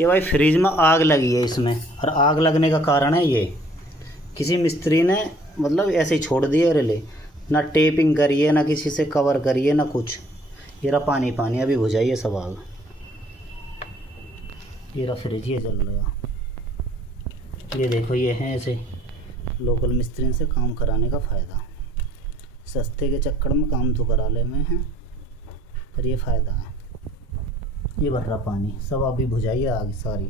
ये भाई फ्रिज में आग लगी है इसमें, और आग लगने का कारण है ये किसी मिस्त्री ने मतलब ऐसे ही छोड़ दिए रिले, ना टेपिंग करिए, ना किसी से कवर करिए, ना कुछ। ये रहा पानी पानी, अभी बुझाइए सब आग। ये रहा फ्रिज ये जल रहा। ये देखो, ये है ऐसे लोकल मिस्त्री से काम कराने का फ़ायदा। सस्ते के चक्कर में काम तो करा ले में है, पर ये फ़ायदा है। ये भर रहा पानी सब, अभी बुझाइए आग सारी।